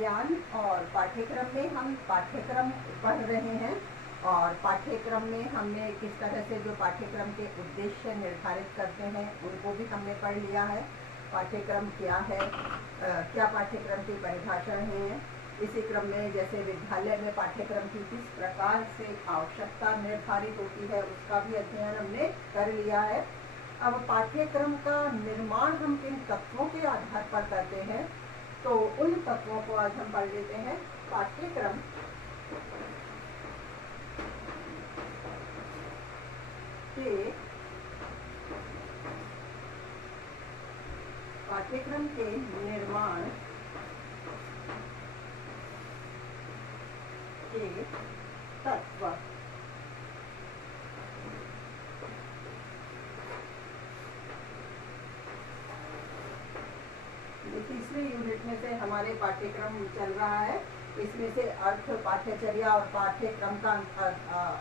विज्ञान और पाठ्यक्रम में हम पाठ्यक्रम पढ़ रहे हैं और पाठ्यक्रम में हमने किस तरह से जो पाठ्यक्रम के उद्देश्य निर्धारित करते हैं उनको भी हमने पढ़ लिया है। पाठ्यक्रम क्या है, क्या पाठ्यक्रम की परिभाषाएं हैं। इसी क्रम में जैसे विद्यालय में पाठ्यक्रम की किस प्रकार से आवश्यकता निर्धारित होती है उसका भी अध्ययन हमने कर लिया है। अब पाठ्यक्रम का निर्माण हम किन तत्वों के आधार पर करते हैं, तो उन तत्वों को आज हम पढ़ लेते हैं। पाठ्यक्रम के निर्माण के तत्व। तीसरे यूनिट में से हमारे पाठ्यक्रम चल रहा है। इसमें से अर्थ, पाठ्यचर्या और पाठ्यक्रम का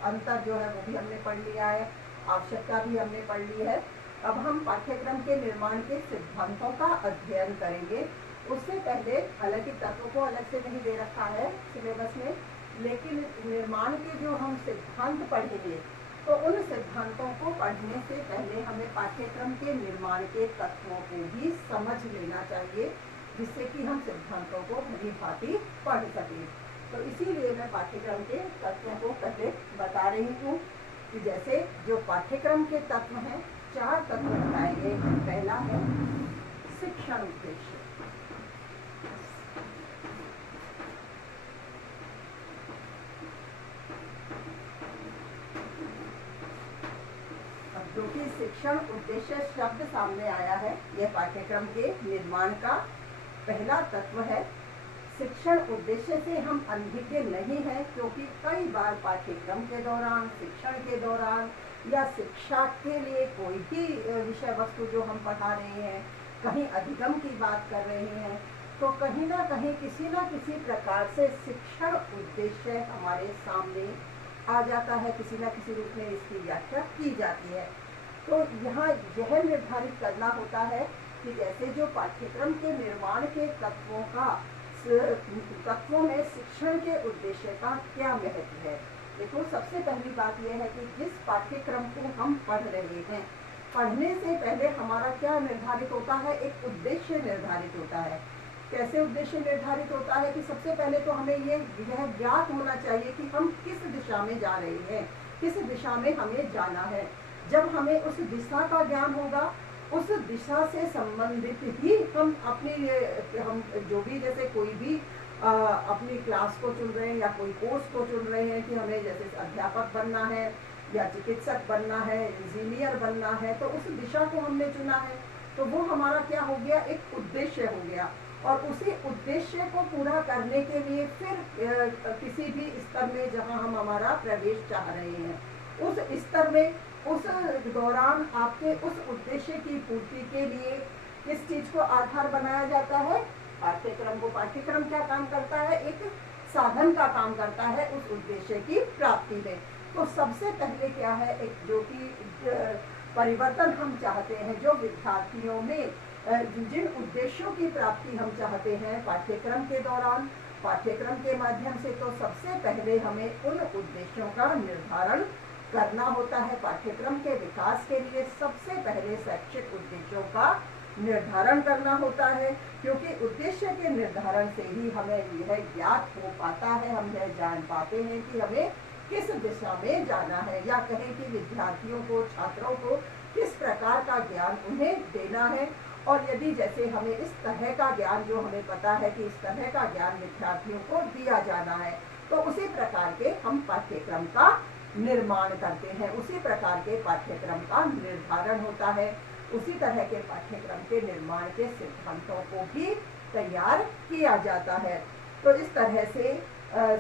अंतर जो है वो भी हमने पढ़ लिया है, आवश्यकता भी हमने पढ़ ली है। अब हम पाठ्यक्रम के निर्माण के सिद्धांतों का अध्ययन करेंगे। उससे पहले, हालांकि तत्वों को अलग से नहीं दे रखा है सिलेबस में, लेकिन निर्माण के जो हम सिद्धांत पढ़ेंगे तो उन सिद्धांतों को पढ़ने से पहले हमें पाठ्यक्रम के निर्माण के तत्वों को भी समझ लेना चाहिए, जिससे कि हम सिद्धांतों को भली भांति पढ़ सकें। तो इसीलिए मैं पाठ्यक्रम के तत्वों को पहले बता रही हूँ कि जैसे जो पाठ्यक्रम के तत्व हैं, 4 तत्व बताए गए हैं। पहला है शिक्षण उद्देश्य। जो कि शिक्षण उद्देश्य शब्द सामने आया है, यह पाठ्यक्रम के निर्माण का पहला तत्व है। शिक्षण उद्देश्य से हम अनभिज्ञ नहीं है, क्योंकि कई बार पाठ्यक्रम के दौरान, शिक्षण के दौरान या शिक्षा के लिए कोई भी विषय वस्तु जो हम पढ़ा रहे हैं, कहीं अधिगम की बात कर रहे हैं, तो कहीं ना कहीं किसी ना किसी प्रकार से शिक्षण उद्देश्य हमारे सामने आ जाता है, किसी न किसी रूप में इसकी व्याख्या की जाती है। तो यहाँ यह निर्धारित करना होता है कि जैसे जो पाठ्यक्रम के निर्माण के तत्वों में शिक्षण के उद्देश्य का क्या महत्व है। देखो, सबसे पहली बात यह है कि जिस पाठ्यक्रम को हम पढ़ रहे हैं, पढ़ने से पहले हमारा क्या निर्धारित होता है, एक उद्देश्य निर्धारित होता है। कैसे उद्देश्य निर्धारित होता है कि सबसे पहले तो हमें यह ज्ञात होना चाहिए कि हम किस दिशा में जा रहे हैं, किस दिशा में हमें जाना है। जब हमें उस दिशा का ज्ञान होगा, उस दिशा से संबंधित ही हम हम जो भी, जैसे कोई भी अपनी क्लास को चुन रहे हैं या कोई कोर्स को चुन रहे हैं कि हमें जैसे अध्यापक बनना है या चिकित्सक बनना है, इंजीनियर बनना है, तो उस दिशा को हमने चुना है, तो वो हमारा क्या हो गया, एक उद्देश्य हो गया। और उसी उद्देश्य को पूरा करने के लिए फिर किसी भी स्तर में जहां हम हमारा प्रवेश चाह रहे हैं, उस स्तर में, उस दौरान आपके उस उद्देश्य की पूर्ति के लिए किस चीज को आधार बनाया जाता है, पाठ्यक्रम को। पाठ्यक्रम क्या काम करता है, एक साधन का काम करता है उस उद्देश्य की प्राप्ति में। तो सबसे पहले क्या है, एक जो कि परिवर्तन हम चाहते हैं, जो विद्यार्थियों में जिन उद्देश्यों की प्राप्ति हम चाहते हैं पाठ्यक्रम के दौरान, पाठ्यक्रम के माध्यम से, तो सबसे पहले हमें उन उद्देश्यों का निर्धारण करना होता है। पाठ्यक्रम के विकास के लिए सबसे पहले शैक्षिक उद्देश्यों का निर्धारण करना होता है, क्योंकि उद्देश्य के निर्धारण से ही हमें यह ज्ञात हो पाता है, हम यह जान पाते हैं कि हमें किस दिशा में जाना है, या कहें कि विद्यार्थियों को, छात्रों को किस प्रकार का ज्ञान उन्हें देना है। और यदि जैसे हमें इस तरह का ज्ञान, जो हमें पता है कि इस तरह का ज्ञान विद्यार्थियों को दिया जाना है, तो उसी प्रकार के हम पाठ्यक्रम का निर्माण करते हैं, उसी प्रकार के पाठ्यक्रम का निर्धारण होता है, उसी तरह के पाठ्यक्रम के निर्माण के सिद्धांतों को भी तैयार किया जाता है। तो इस तरह से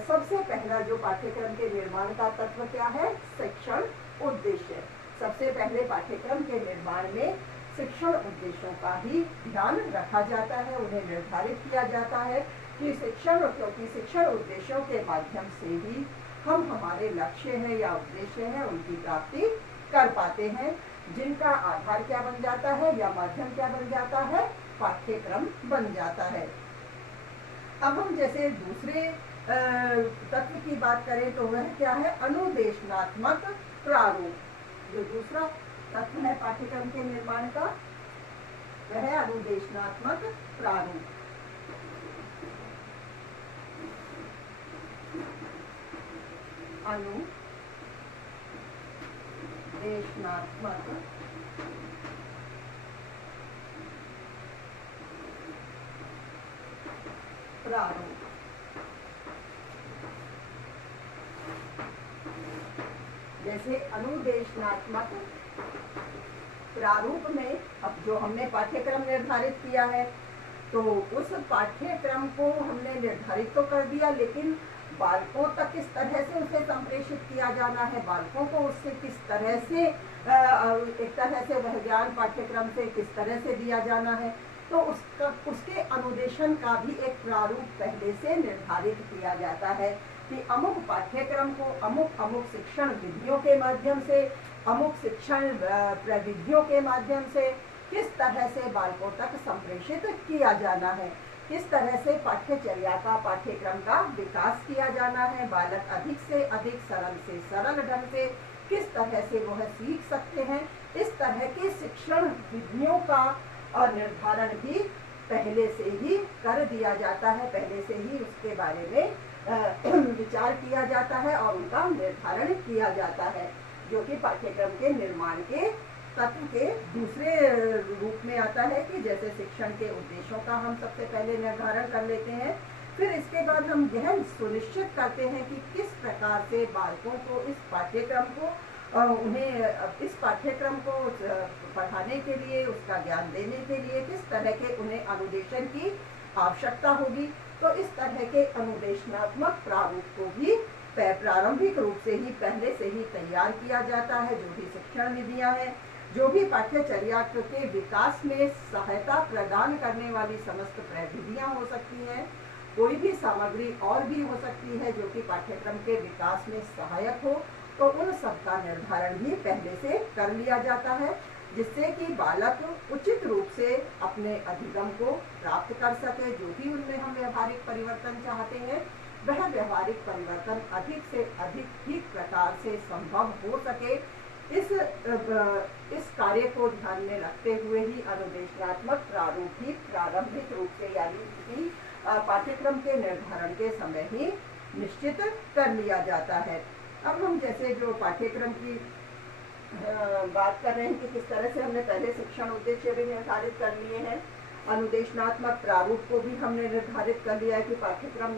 सबसे पहला जो पाठ्यक्रम के निर्माण का तत्व क्या है, शिक्षण उद्देश्य। सबसे पहले पाठ्यक्रम के निर्माण में शिक्षण उद्देश्यों का ही ध्यान रखा जाता है, उन्हें निर्धारित किया जाता है कि क्योंकि शिक्षण उद्देश्यों के माध्यम से ही हम हमारे लक्ष्य है या उद्देश्य है उनकी प्राप्ति कर पाते हैं, जिनका आधार क्या बन जाता है या माध्यम क्या बन जाता है, पाठ्यक्रम बन जाता है। अब हम जैसे दूसरे तत्व की बात करें तो वह क्या है, अनुदेशनात्मक प्रारूप। जो दूसरा तत्व है पाठ्यक्रम के निर्माण का वह है अनुदेशनात्मक प्रारूप। अनुदेशनात्मक प्रारूप। जैसे अनुदेशनात्मक प्रारूप में अब जो हमने पाठ्यक्रम निर्धारित किया है तो उस पाठ्यक्रम को हमने निर्धारित तो कर दिया, लेकिन बालकों तक किस तरह से उसे संप्रेषित किया जाना है, बालकों को उससे किस तरह से एक तरह से वह ज्ञान पाठ्यक्रम से किस तरह से दिया जाना है, तो उसके अनुदेशन का भी एक प्रारूप पहले से निर्धारित किया जाता है कि अमुक पाठ्यक्रम को अमुक शिक्षण विधियों के माध्यम से, अमुक शिक्षण प्रविधियों के माध्यम से किस तरह से बालकों तक संप्रेषित किया जाना है, किस तरह से पाठ्यचर्या का, पाठ्यक्रम का विकास किया जाना है, बालक अधिक से अधिक, सरल से सरल ढंग से किस तरह से वह सीख सकते हैं। इस तरह के शिक्षण विधियों का निर्धारण भी पहले से ही कर दिया जाता है, पहले से ही उसके बारे में विचार किया जाता है और उनका निर्धारण किया जाता है, जो कि पाठ्यक्रम के निर्माण के तत्व के दूसरे रूप में आता है कि जैसे शिक्षण के उद्देश्यों का हम सबसे पहले निर्धारण कर लेते हैं, फिर इसके बाद हम यह सुनिश्चित करते हैं कि किस प्रकार से बालकों को इस पाठ्यक्रम को उन्हें इस पाठ्यक्रम को पढ़ाने के लिए, उसका ज्ञान देने के लिए किस तरह के उन्हें अनुदेशन की आवश्यकता होगी। तो इस तरह के अनुदेशनात्मक प्रारूप को भी प्रारंभिक रूप से ही पहले से ही तैयार किया जाता है। जो भी शिक्षण विधियां हैं, जो भी पाठ्यचर्या के विकास में सहायता प्रदान करने वाली समस्त प्रविधियां हो सकती हैं, कोई भी सामग्री और भी हो सकती है जो कि पाठ्यक्रम के विकास में सहायक हो, तो उन सब का निर्धारण भी पहले से कर लिया जाता है, जिससे कि बालक उचित रूप से अपने अधिगम को प्राप्त कर सके। जो भी उनमें हम व्यवहारिक परिवर्तन चाहते हैं, वह व्यवहारिक परिवर्तन अधिक से अधिक ठीक प्रकार से संभव हो सके। इस कार्य को ध्यान में रखते हुए ही अनुदेशनात्मक प्रारूप ही प्रारंभिक रूप से यानी कि पाठ्यक्रम के निर्धारण के समय ही निश्चित कर लिया जाता है। अब हम जैसे जो पाठ्यक्रम की बात कर रहे हैं कि किस तरह से हमने पहले शिक्षण उद्देश्य भी निर्धारित कर लिए हैं, अनुदेशनात्मक प्रारूप को भी हमने निर्धारित कर लिया है कि पाठ्यक्रम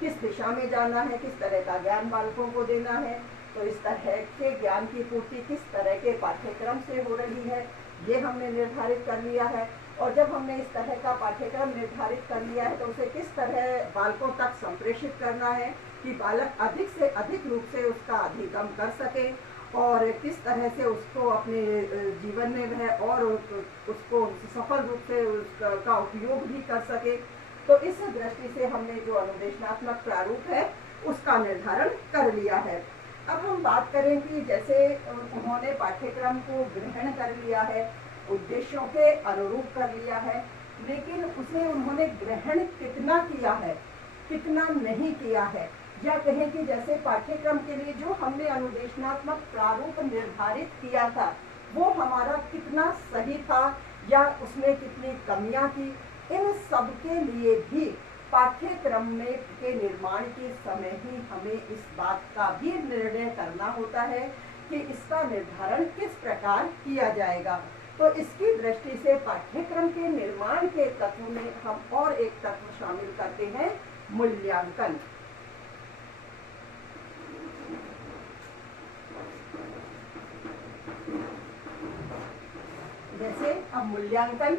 किस दिशा में जाना है, किस तरह का ज्ञान बालकों को देना है, तो इस तरह के ज्ञान की पूर्ति किस तरह के पाठ्यक्रम से हो रही है, ये हमने निर्धारित कर लिया है। और जब हमने इस तरह का पाठ्यक्रम निर्धारित कर लिया है तो उसे किस तरह बालकों तक संप्रेषित करना है कि बालक अधिक से अधिक रूप से उसका अधिगम कर सके और किस तरह से उसको अपने जीवन में वह और उसको सफल रूप से उसका उपयोग भी कर सके। तो इस दृष्टि से हमने जो अनुदेशनात्मक प्रारूप है उसका निर्धारण कर लिया है। अब हम बात करें कि जैसे उन्होंने पाठ्यक्रम को ग्रहण कर लिया है, उद्देश्यों के अनुरूप कर लिया है, लेकिन उसे उन्होंने ग्रहण कितना किया है, कितना नहीं किया है, या कहें कि जैसे पाठ्यक्रम के लिए जो हमने अनुदेशनात्मक प्रारूप निर्धारित किया था वो हमारा कितना सही था या उसमें कितनी कमियां थी, इन सब के लिए भी पाठ्यक्रम में के निर्माण के समय ही हमें इस बात का भी निर्णय करना होता है कि इसका निर्धारण किस प्रकार किया जाएगा। तो इसकी दृष्टि से पाठ्यक्रम के निर्माण के तत्व में हम और एक तत्व शामिल करते हैं, मूल्यांकन। जैसे अब मूल्यांकन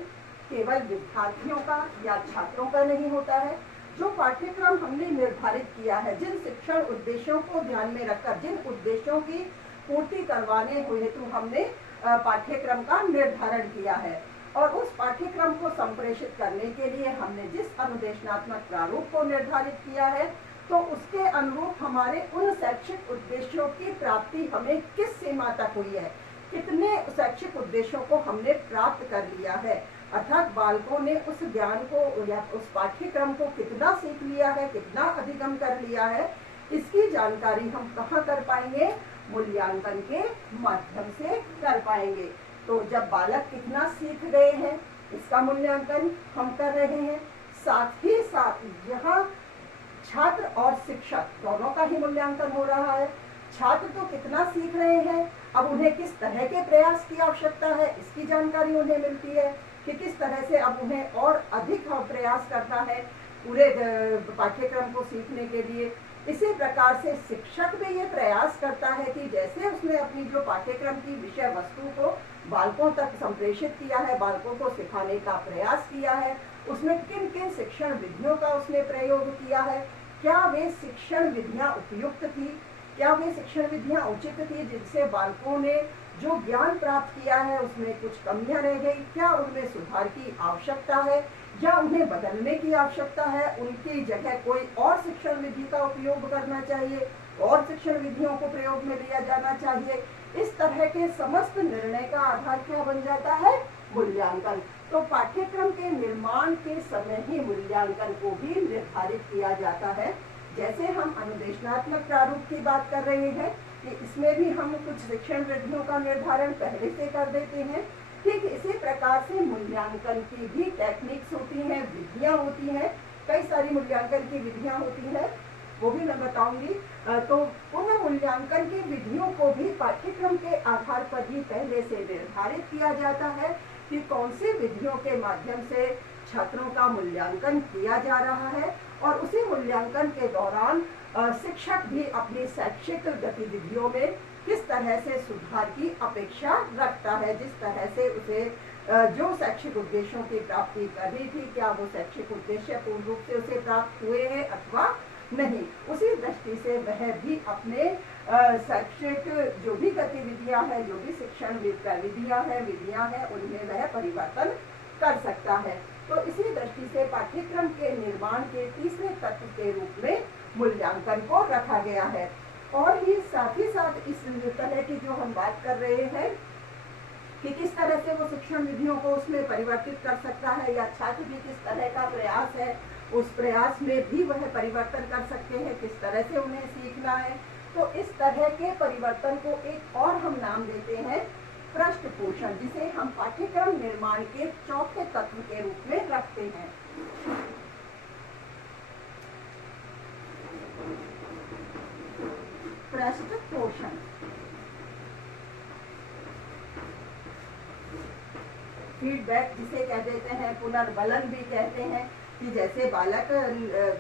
केवल विद्यार्थियों का या छात्रों का नहीं होता है। जो पाठ्यक्रम हमने निर्धारित किया है, जिन शिक्षण उद्देश्यों को ध्यान में रखकर, जिन उद्देश्यों की पूर्ति करवाने हेतु हमने पाठ्यक्रम का निर्धारण किया है और उस पाठ्यक्रम को संप्रेषित करने के लिए हमने जिस अनुदेशनात्मक प्रारूप को निर्धारित किया है, तो उसके अनुरूप हमारे उन शैक्षिक उद्देश्यों की प्राप्ति हमें किस सीमा तक हुई है, कितने शैक्षिक उद्देश्यों को हमने प्राप्त कर लिया है। अर्थात बालकों ने उस ज्ञान को या उस पाठ्यक्रम को कितना सीख लिया है, कितना अधिगम कर लिया है, इसकी जानकारी हम कहाँ कर पाएंगे? मूल्यांकन के माध्यम से कर पाएंगे। तो जब बालक कितना सीख गए हैं इसका मूल्यांकन हम कर रहे हैं, साथ ही साथ यहाँ छात्र और शिक्षक दोनों का ही मूल्यांकन हो रहा है। छात्र तो कितना सीख रहे हैं, अब उन्हें किस तरह के प्रयास की आवश्यकता है इसकी जानकारी उन्हें मिलती है कि किस तरह से अब उन्हें और अधिक प्रयास करना है पूरे पाठ्यक्रम को सीखने के लिए। इसी प्रकार से शिक्षक भी ये प्रयास करता है कि जैसे उसने अपनी जो पाठ्यक्रम की विषय वस्तु को बालकों तक संप्रेषित किया है, बालकों को सिखाने का प्रयास किया है, उसमें किन किन शिक्षण विधियों का उसने प्रयोग किया है, क्या वे शिक्षण विधियां उपयुक्त थी, क्या वे शिक्षण विधियां उचित थी, जिनसे बालकों ने जो ज्ञान प्राप्त किया है उसमें कुछ कमियां रह गई, क्या उनमें सुधार की आवश्यकता है या उन्हें बदलने की आवश्यकता है, उनकी जगह कोई और शिक्षण विधि का उपयोग करना चाहिए, और शिक्षण विधियों को प्रयोग में लिया जाना चाहिए। इस तरह के समस्त निर्णय का आधार क्या बन जाता है? मूल्यांकन। तो पाठ्यक्रम के निर्माण के समय ही मूल्यांकन को भी निर्धारित किया जाता है। जैसे हम अनुदेशनात्मक प्रारूप की बात कर रहे हैं कि इसमें भी हम कुछ शिक्षण विधियों का निर्धारण पहले से कर देते हैं, ठीक इसी प्रकार से मूल्यांकन की भी टेक्निक्स होती हैं, विधियां होती हैं, कई सारी मूल्यांकन की विधियां होती हैं, वो भी मैं बताऊंगी। तो उन मूल्यांकन की विधियों को भी पाठ्यक्रम के आधार पर ही पहले से निर्धारित किया जाता है कि कौन सी विधियों के माध्यम से छात्रों का मूल्यांकन किया जा रहा है, और उसी मूल्यांकन के दौरान शिक्षक भी अपनी शैक्षिक गतिविधियों में किस तरह से सुधार की अपेक्षा रखता है, जिस तरह से उसे जो शैक्षिक उद्देश्यों की प्राप्ति करनी थी, क्या वो शैक्षिक उद्देश्य पूर्ण रूप से उसे प्राप्त हुए हैं अथवा नहीं, उसी दृष्टि से वह भी अपने शैक्षिक जो भी गतिविधियां हैं, जो भी शिक्षण विधियां हैं, उनमें वह परिवर्तन कर सकता है। तो इसी दृष्टि से पाठ्यक्रम के निर्माण के तीसरे तत्व के रूप में मूल्यांकन को रखा गया है। और ही साथ इस तरह की जो हम बात कर रहे हैं कि किस तरह से वो शिक्षण विधियों को उसमें परिवर्तित कर सकता है, या छात्र भी किस तरह का प्रयास है उस प्रयास में भी वह परिवर्तन कर सकते हैं, किस तरह से उन्हें सीखना है। तो इस तरह के परिवर्तन को एक और हम नाम देते हैं पृष्ठपोषण, जिसे हम पाठ्यक्रम निर्माण के चौथे तत्व के रूप में रखते हैं। पृष्ठपोषण फीडबैक जिसे कह देते हैं, पुनर्बलन भी कहते हैं, कि जैसे बालक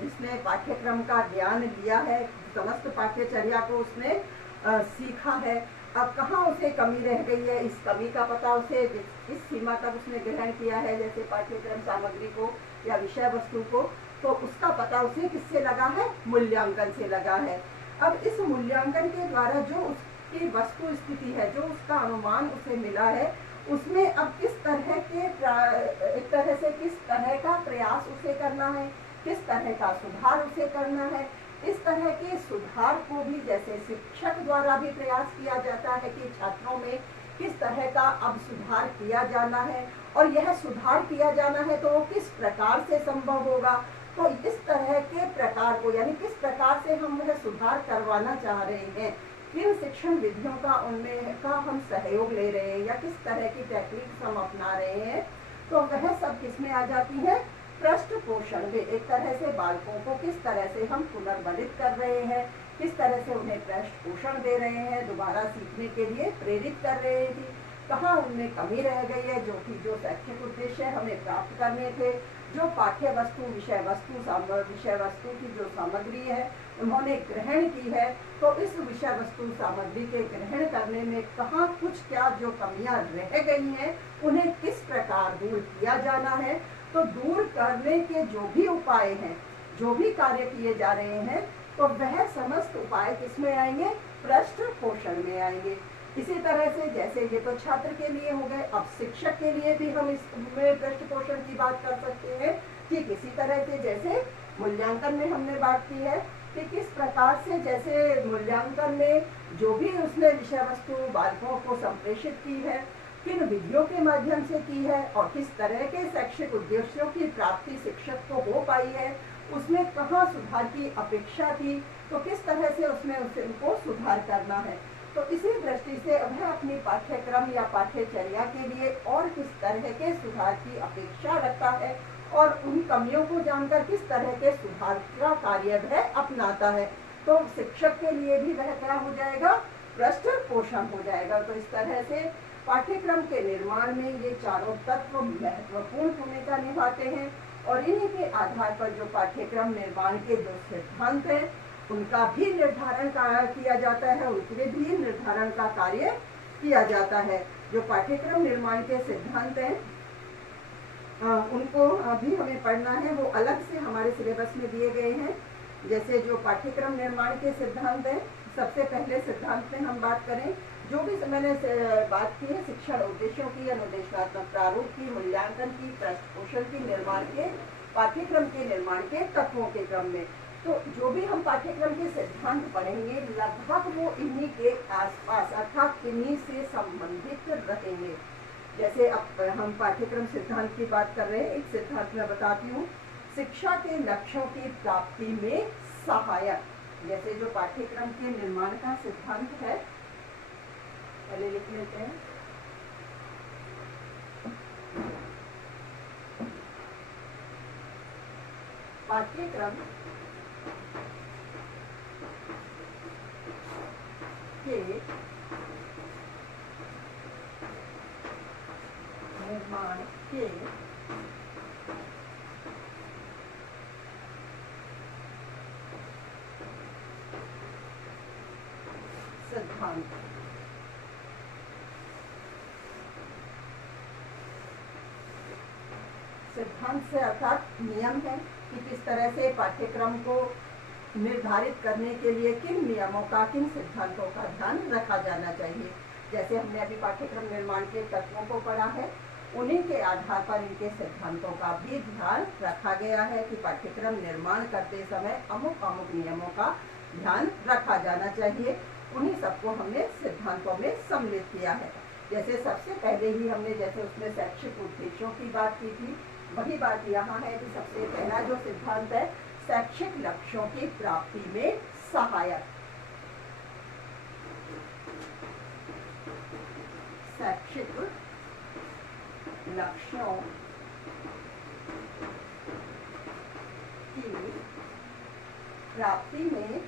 जिसने पाठ्यक्रम का ज्ञान लिया है, समस्त पाठ्यचर्या को उसने सीखा है, अब कहाँ उसे कमी रह गई है, इस कमी का पता उसे इस सीमा तक उसने ग्रहण किया है, जैसे पाठ्यक्रम सामग्री को या विषय वस्तु को, तो उसका पता उसे किससे लगा है? मूल्यांकन से लगा है। अब इस मूल्यांकन के द्वारा जो उसकी वस्तु स्थिति है, जो उसका अनुमान उसे मिला है, उसमें अब किस तरह के एक तरह से किस तरह का प्रयास उसे करना है, किस तरह का सुधार उसे करना है। इस तरह के सुधार को भी जैसे शिक्षक द्वारा भी प्रयास किया जाता है कि छात्रों में किस तरह का अब सुधार किया जाना है, और यह सुधार किया जाना है तो किस प्रकार से संभव होगा। तो इस तरह के प्रकार को, यानी किस प्रकार से हम वह सुधार करवाना चाह रहे हैं, किन शिक्षण विधियों का उनमें का हम सहयोग ले रहे हैं, या किस तरह की टेक्निक्स हम अपना रहे हैं, तो वह सब किसमें आ जाती है? पृष्ठपोषण में। एक तरह से बालकों को किस तरह से हम पुनर्बलित कर रहे हैं, किस तरह से उन्हें पृष्ठपोषण दे रहे हैं, दोबारा सीखने के लिए प्रेरित कर रहे हैं, कहाँ उनमें कमी रह गई है, जो शैक्षिक उद्देश्य हमें प्राप्त करने थे, जो पाठ्य वस्तु विषय वस्तु की जो सामग्री है उन्होंने ग्रहण की है, तो इस विषय वस्तु सामग्री के ग्रहण करने में कहाँ कुछ क्या जो कमियां रह गई हैं, उन्हें किस प्रकार दूर किया जाना है। तो दूर करने के जो भी उपाय हैं, जो भी कार्य किए जा रहे हैं, तो वह समस्त उपाय किसमें आएंगे? पृष्ठपोषण में आएंगे। इसी तरह से जैसे ये तो छात्र के लिए हो गए, अब शिक्षक के लिए भी हम इसमें पृष्ठपोषण की बात कर सकते हैं। ठीक इसी तरह से जैसे मूल्यांकन में हमने बात की है कि किस प्रकार से जैसे मूल्यांकन में जो भी उसने विषय वस्तु बालकों को संप्रेषित की है, किन विधियों के माध्यम से की है और किस तरह के शैक्षिक उद्देश्यों की प्राप्ति शिक्षक को हो पाई है, उसमें कहाँ सुधार की अपेक्षा थी, तो किस तरह से उसमें उनको सुधार करना है। तो इसी दृष्टि से वह अपनी पाठ्यक्रम या पाठ्यचर्या के लिए और किस तरह के सुधार की अपेक्षा रखता है और उन कमियों को जानकर किस तरह के सुधार का कार्य वह अपनाता है। तो शिक्षक के लिए भी वह क्या हो जाएगा, पृष्ठ पोषण हो जाएगा। तो इस तरह से पाठ्यक्रम के निर्माण में ये चारों तत्व महत्वपूर्ण भूमिका निभाते हैं और इन्हीं के आधार पर जो पाठ्यक्रम निर्माण के जो सिद्धांत हैं उनका भी निर्धारण किया जाता है, उनके भी निर्धारण का कार्य किया जाता है। जो पाठ्यक्रम निर्माण के सिद्धांत हैं उनको भी हमें पढ़ना है, वो अलग से हमारे सिलेबस में दिए गए हैं। जैसे जो पाठ्यक्रम निर्माण के सिद्धांत हैं, सबसे पहले सिद्धांत में हम बात करें, जो भी मैंने बात की है शिक्षण उद्देश्यों की, अनुदेशात्मक प्रारूप की, मूल्यांकन की, पृष्ठपोषण की, निर्माण के, पाठ्यक्रम के निर्माण के तत्वों के क्रम में, तो जो भी हम पाठ्यक्रम के सिद्धांत पढ़ेंगे लगभग वो इन्हीं के आसपास अर्थात इन्हीं से संबंधित रहेंगे। जैसे अब हम पाठ्यक्रम सिद्धांत की बात कर रहे हैं, एक सिद्धांत मैं बताती हूँ, शिक्षा के लक्ष्यों की प्राप्ति में सहायक। जैसे जो पाठ्यक्रम के निर्माण का सिद्धांत है, पहले लिख लेते हैं। पाठ्यक्रम के निर्माण के सिद्धांत। सिद्धांत से अर्थात नियम है कि किस तरह से पाठ्यक्रम को निर्धारित करने के लिए किन नियमों का, किन सिद्धांतों का ध्यान रखा जाना चाहिए। जैसे हमने अभी पाठ्यक्रम निर्माण के तत्वों को पढ़ा है, उन्हीं के आधार पर इनके सिद्धांतों का भी ध्यान रखा गया है कि पाठ्यक्रम निर्माण करते समय अमुक अमुक नियमों का ध्यान रखा जाना चाहिए। उन्हीं सबको हमने सिद्धांतों में सम्मिलित किया है। जैसे सबसे पहले ही हमने जैसे उसमें शैक्षिक उद्देश्यों की बात की थी, वही बात यहाँ है कि सबसे पहला जो सिद्धांत है, शैक्षिक लक्ष्यों की प्राप्ति में सहायक। शैक्षिक लक्ष्यों की प्राप्ति में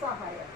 सहायक।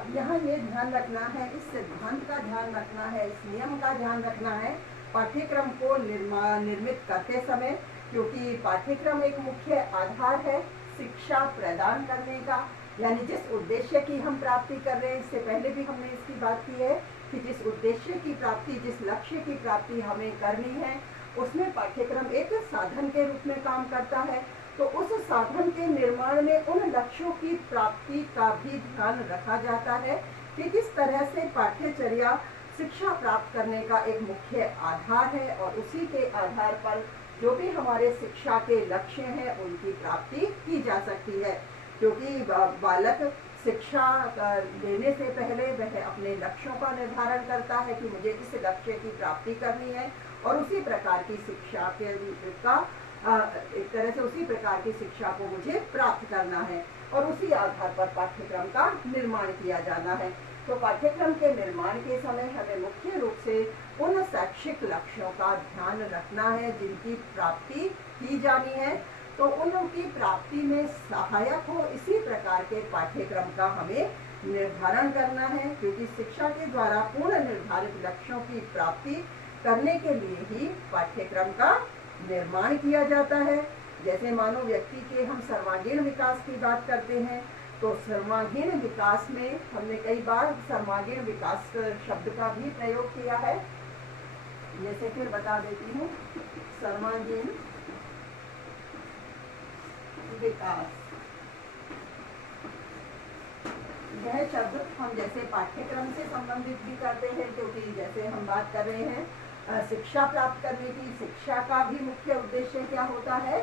अब यहाँ ये ध्यान रखना है, इस सिद्धांत का ध्यान रखना है, इस नियम का ध्यान रखना है पाठ्यक्रम को निर्मित करते समय, क्योंकि पाठ्यक्रम एक मुख्य आधार है शिक्षा प्रदान करने का। यानी जिस उद्देश्य की हम प्राप्ति कर रहे हैं, इससे पहले भी हमने इसकी बात की है कि जिस उद्देश्य की प्राप्ति, जिस लक्ष्य की प्राप्ति हमें करनी है, उसमें पाठ्यक्रम एक साधन के रूप में काम करता है। तो उस साधन के निर्माण में उन लक्ष्यों की प्राप्ति का भी ध्यान रखा जाता है कि किस तरह से पाठ्यचर्या शिक्षा प्राप्त करने का एक मुख्य आधार है और उसी के आधार पर जो भी हमारे शिक्षा के लक्ष्य हैं उनकी प्राप्ति की जा सकती है। क्योंकि बालक शिक्षा लेने से पहले वह अपने लक्ष्यों का निर्धारण करता है कि मुझे इस लक्ष्य की प्राप्ति करनी है और उसी प्रकार की शिक्षा के एक तरह से उसी प्रकार की शिक्षा को मुझे प्राप्त करना है और उसी आधार पर पाठ्यक्रम का निर्माण किया जाना है। तो पाठ्यक्रम के निर्माण के समय हमें मुख्य रूप से उन शैक्षिक लक्ष्यों का ध्यान रखना है जिनकी प्राप्ति की जानी है, तो उनकी प्राप्ति में सहायक हो इसी प्रकार के पाठ्यक्रम का हमें निर्धारण करना है। क्योंकि शिक्षा के द्वारा पूर्ण निर्धारित लक्ष्यों की प्राप्ति करने के लिए ही पाठ्यक्रम का निर्माण किया जाता है। जैसे मानो व्यक्ति के हम सर्वांगीण विकास की बात करते हैं, तो सर्वांगीण विकास में हमने कई बार सर्वांगीण विकास शब्द का भी प्रयोग किया है। जैसे फिर बता देती हूँ, सर्वांगीण विकास, यह शब्द हम जैसे पाठ्यक्रम से संबंधित भी करते हैं, क्योंकि जैसे हम बात कर रहे हैं शिक्षा प्राप्त करने की। शिक्षा का भी मुख्य उद्देश्य क्या होता है?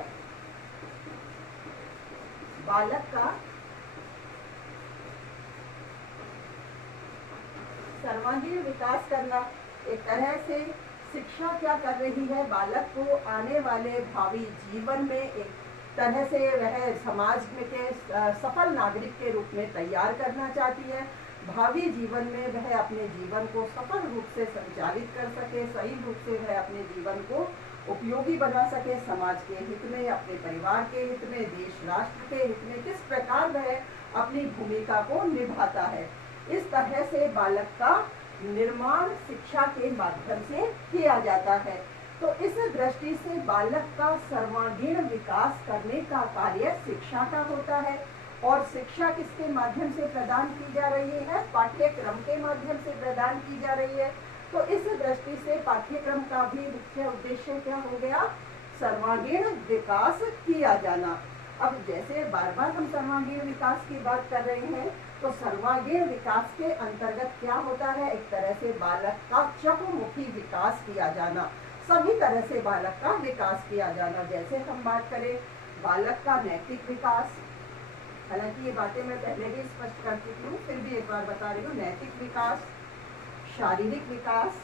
बालक का सर्वांगीण विकास करना। एक तरह से शिक्षा क्या कर रही है? बालक को आने वाले भावी जीवन में एक तरह से वह समाज में के सफल नागरिक के रूप में तैयार करना चाहती है। भावी जीवन में वह अपने जीवन को सफल रूप से संचालित कर सके, सही रूप से वह अपने जीवन को उपयोगी बना सके, समाज के हित में, अपने परिवार के हित में, देश राष्ट्र के हित में किस प्रकार वह अपनी भूमिका को निभाता है। इस तरह से बालक का निर्माण शिक्षा के माध्यम से किया जाता है। तो इस दृष्टि से बालक का सर्वांगीण विकास करने का कार्य शिक्षा का होता है। और शिक्षा किसके माध्यम से प्रदान की जा रही है? पाठ्यक्रम के माध्यम से प्रदान की जा रही है। तो इस दृष्टि से पाठ्यक्रम का भी मुख्य उद्देश्य क्या हो गया? सर्वांगीण विकास किया जाना। अब जैसे बार बार हम सर्वांगीण विकास की बात कर रहे हैं, तो सर्वांगीण विकास के अंतर्गत क्या होता है? एक तरह से बालक का चहुमुखी विकास किया जाना, सभी तरह से बालक का विकास किया जाना। जैसे हम बात करें बालक का नैतिक विकास, हालांकि ये बातें मैं पहले भी स्पष्ट कर चुकी हूँ, फिर भी एक बार बता रही हूँ। नैतिक विकास, शारीरिक विकास,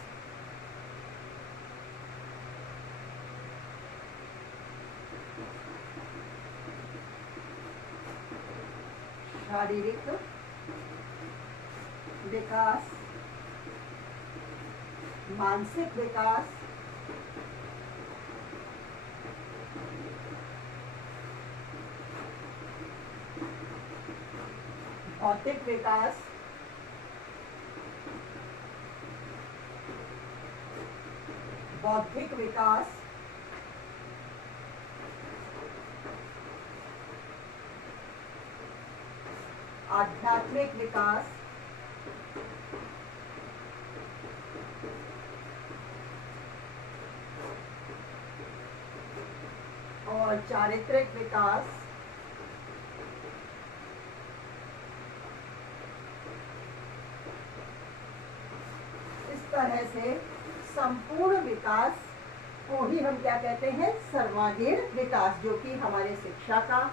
शारीरिक विकास, मानसिक विकास, भौतिक विकास, बौद्धिक विकास, आध्यात्मिक विकास, और चारित्रिक विकास। इस तरह से संपूर्ण विकास को ही हम क्या कहते हैं? सर्वांगीण विकास, जो कि हमारे शिक्षा का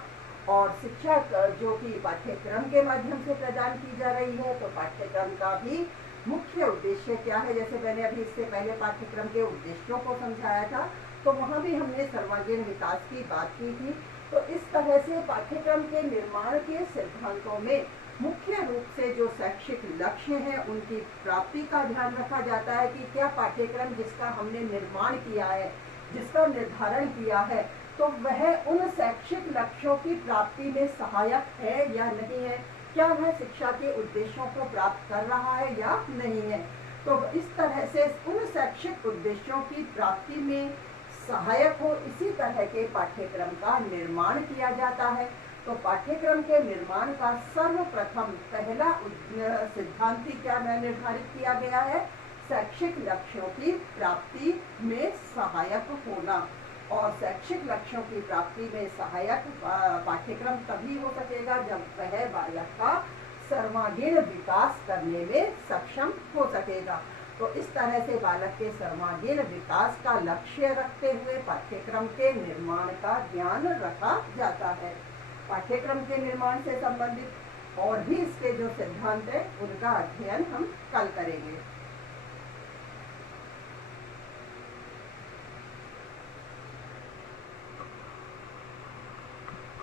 और शिक्षा जो कि पाठ्यक्रम के माध्यम से प्रदान की जा रही है। तो पाठ्यक्रम का भी मुख्य उद्देश्य क्या है? जैसे मैंने अभी इससे पहले पाठ्यक्रम के उद्देश्यों को समझाया था, तो वहाँ भी हमने सर्वांगीण विकास की बात की थी। तो इस तरह से पाठ्यक्रम के निर्माण के सिद्धांतों में मुख्य रूप से जो शैक्षिक लक्ष्य हैं उनकी प्राप्ति का ध्यान रखा जाता है कि क्या पाठ्यक्रम जिसका हमने निर्माण किया है, जिसका निर्धारण किया है, तो वह उन शैक्षिक लक्ष्यों की प्राप्ति में सहायक है या नहीं है, क्या वह शिक्षा के उद्देश्यों को प्राप्त कर रहा है या नहीं है। तो इस तरह से उन शैक्षिक उद्देश्यों की प्राप्ति में सहायक हो, इसी तरह के पाठ्यक्रम का निर्माण किया जाता है। तो पाठ्यक्रम के निर्माण का सर्वप्रथम पहला सिद्धांत क्या निर्धारित किया गया है? शैक्षिक लक्ष्यों की प्राप्ति में सहायक होना। और शैक्षिक लक्ष्यों की प्राप्ति में सहायक पाठ्यक्रम तभी हो सकेगा जब वह बालक का सर्वांगीण विकास करने में सक्षम हो सकेगा। तो इस तरह से बालक के सर्वांगीण विकास का लक्ष्य रखते हुए पाठ्यक्रम के निर्माण का ध्यान रखा जाता है। पाठ्यक्रम के निर्माण से संबंधित और भी इसके जो सिद्धांत है उनका अध्ययन हम कल करेंगे।